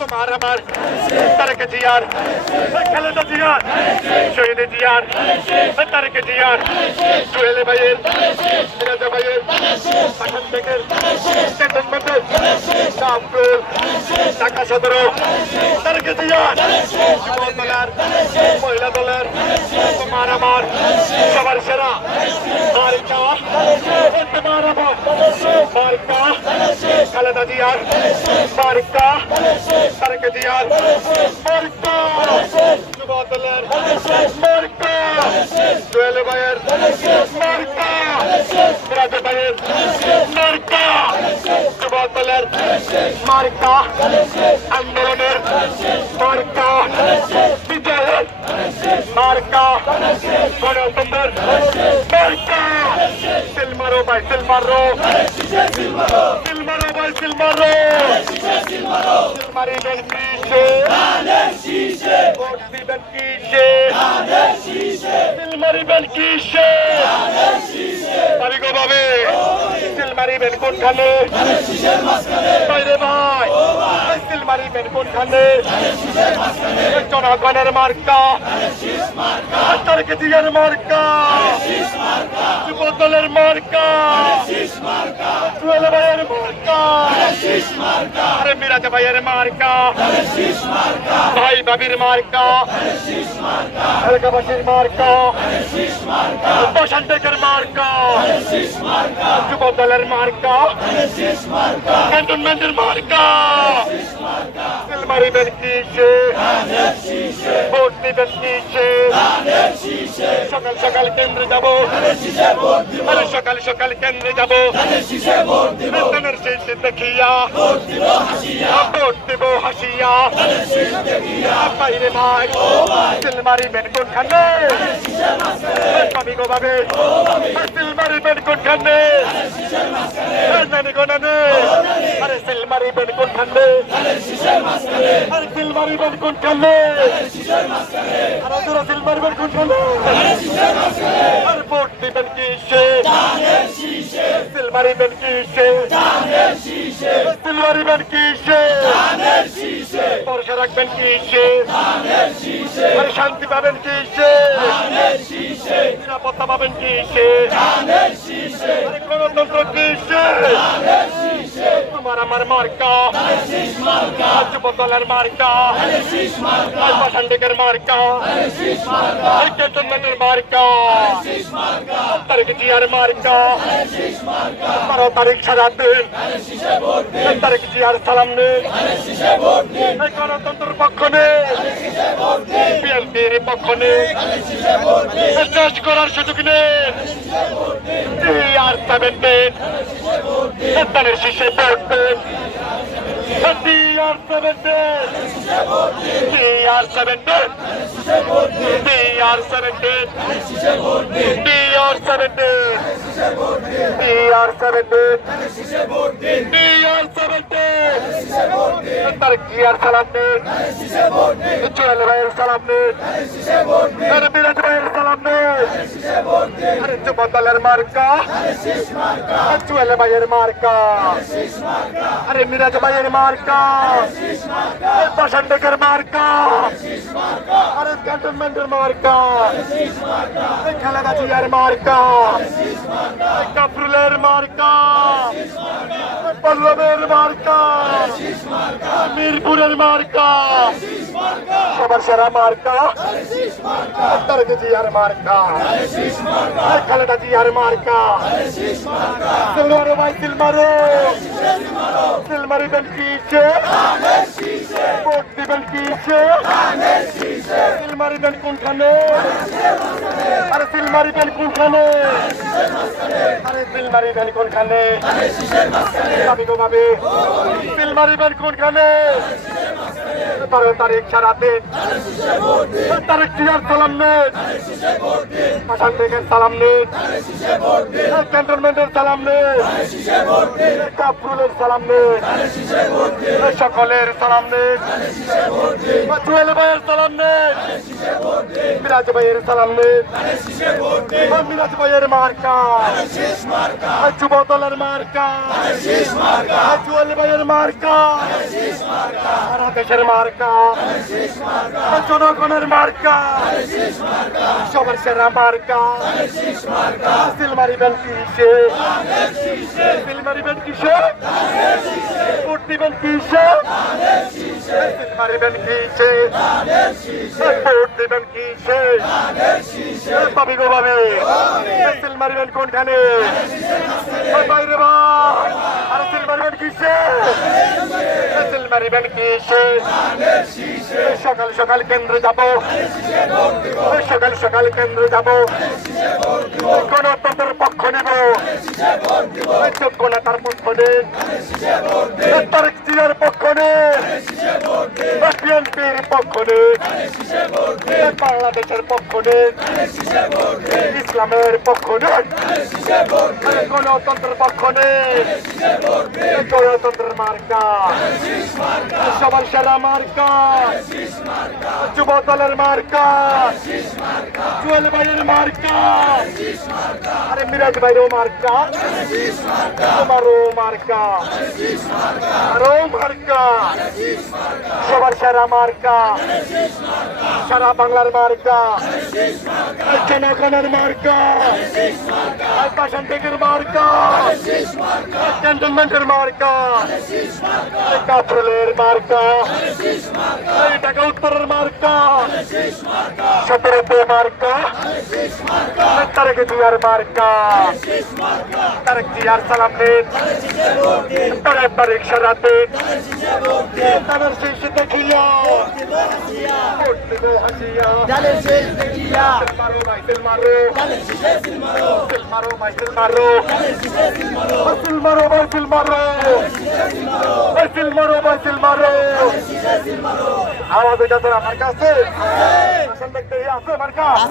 তোমার আমার তারেক জিয়ার খালেদা জিয়ার শহীদ জিয়ার তারেক জিয়ার জুয়েল ভাইয়ের রাজা ভাইয়ের পাঠান বেগের ক্যান্টনমেন্টের কাপড় ঢাকা সদর তারেক জিয়ার যুব দলের মহিলা দলের তোমার আমার সবার সেরা মার্কা তোমার আমার মার্কা খালেদা জিয়ার মার্কা তারেক জিয়ার মার্কা যুব দলের মার্কা জুয়েল ভাইয়ের মার্কা রাজা ভাইয়ের মার্কা যুব দলের মার্কা আন্দোলনের মার্কা বিজয়ের মার্কা গণতন্ত্রের মার্কা সিলমারো ভাই সিলমারো সিলমারো ভাই সিলমারো সিলমারিবেন কিসে ভোট দিবেন কিসে সিলমারিবেন কিসে পারিগো ভাবে সিলমারিবেন কোনখানে বাইরে ভাই সিলমারিবেন কোনখানে জনগণের মার্কা তারেক জিয়ার মার্কা যুব দলের মার্কা জুয়েল ভাইয়ের মার্কা আরে মিরাজ ভাইয়ের মার্কা ভাই বাবির মার্কা এলাকাবাসীর মার্কা বসন্তের মার্কা যুব দলের মার্কা ক্যান্টনমেন্টের মার্কা সিলমারিবেন কিসে ভোট দিবেন কিসে সকাল সকাল কেন্দ্রে যাবো আরে সকাল সকাল কেন্দ্রে যাবো বেতনের শেষে দেখিয়া ভোট দেব হাসিয়া বাইরে ভাই সিলমারিবেন কোনখানে কবি গো ভাবে সিলমারিবেন কোনখানে নানি গো নানি আরে সিলমারিবেন কোনখানে আরে সিলমারিবেন কোনখানে আরে তোরা সিলমারিবেন কোনখানে আরে ভোট দিবেন কিসে সিলমারিবেন কিসে সিলমারিবেন কিসে ভরসা রাখবেন কিসে আরে শান্তি পাবেন কিসে নিরাপত্তা পাবেন কিসে আরে গণতন্ত্র কিসে তোমার আমার মার্কা যুব দলের মার্কা পাঠান্ডেকের মার্কা ক্যান্টনমেন্টের মার্কা তারেক জিয়ার মার্কা 12 তারিখ সারাদিন তারেক জিয়ার সালাম নেই গণতন্ত্রের পক্ষ নেই বিএনপির পক্ষ নেই চেঞ্জ করার সুযোগ নেই আর 17 তাদের শীষে ভোট দেন তারেক জিয়ার সালাম নেন জুয়েল ভাইয়ের সালাম নেন মিরাজ ভাইয়ের সালাম নেন আরে যুব দলের মার্কা জুয়েল ভাইয়ের মার্কা আরে মিরাজ ভাইয়ের মার্কা বসন্তের মার্কা আরে ক্যান্টনমেন্টের মার্কা খালেদা জিয়ার মার্কা কাফরুলের মার্কা পল্লবের মার্কা মিরপুরের মার্কা সবার সেরা মার্কা তারেক জিয়ার মার্কা খালেদা জিয়ার মার্কা সিলমারো ভাই সিলমারো সিলমারিবেন কিসে ভোট দিবেন কিসে সিলমারিবেন কোনখানে আরে সিলমারিবেন কোনখানে আরে সিলমারিবেন কোনখানে আমি তো ভাবে সিলমারিবেন কোনখানে 12 তারিখ সারাদিন তারেক জিয়ার সালাম নেন পাঠান বেগের সালাম নেন ক্যান্টনমেন্টের সালাম নেন কাফরুলের সালাম নেন সকলের সালাম নেন জুয়েল ভাইয়ের সালাম নেন মিরাজ ভাইয়ের সালাম নেন মিরাজ ভাইয়ের মার্কা যুব দলের মার্কা জুয়েল ভাইয়ের মার্কা সারা দেশের মার্কা জনগণের মার্কা সবার সেরা মার্কা সিল মারিবেন কিসে সিল মারিবেন কিসে ভোট দিবেন কিসে সিল মারিবেন কিসে ভোট দিবেন কিসে ভাবি গো ভাবি সিল মারিবেন কোনখানে বাইরে বা আর সিল মারিবেন কিসে সিল মারিবেন কিসে সকাল সকাল কেন্দ্রে যাব সকাল সকাল কেন্দ্রে যাব গণতন্ত্রের পক্ষ নেব যোগ্য নেতার পক্ষ নেন তারেক জিয়ার পক্ষ নেন বিএনপির পক্ষ নেন বাংলাদেশের পক্ষ নেন ইসলামের পক্ষ নেন গণতন্ত্রের পক্ষ নেন গণতন্ত্রের মার্কা সবার সেরা মার্কা যুব দলের মার্কা জুয়েল ভাইয়ের মার্কা আরে মিরাজ ভাইয়েরও মার্কা তোমারও মার্কা আরও মার্কা সবার সেরা মার্কা সারা বাংলার মার্কা জনগণের মার্কা পাশান থেকে মার্কা ক্যান্টনমেন্টের মার্কা কাফরুলের মার্কা ঢাকা উত্তরের মার্কা 17 মার্কা তারেক জিয়ার মার্কা তারেক জিয়ার সালাম দিন তারেক সারা দিন তাদের শেষ দেখিয়া ভোট দেব হাসিয়া মারো ভাই তেল মারো তেল মারো ভাই তেল মারো তেল মারো ভাই তেল মারো তেল মারো ভাই তেল মারো আওয়াজ এটা তোর আমার কাছে দেখতে আছে আমার কাছে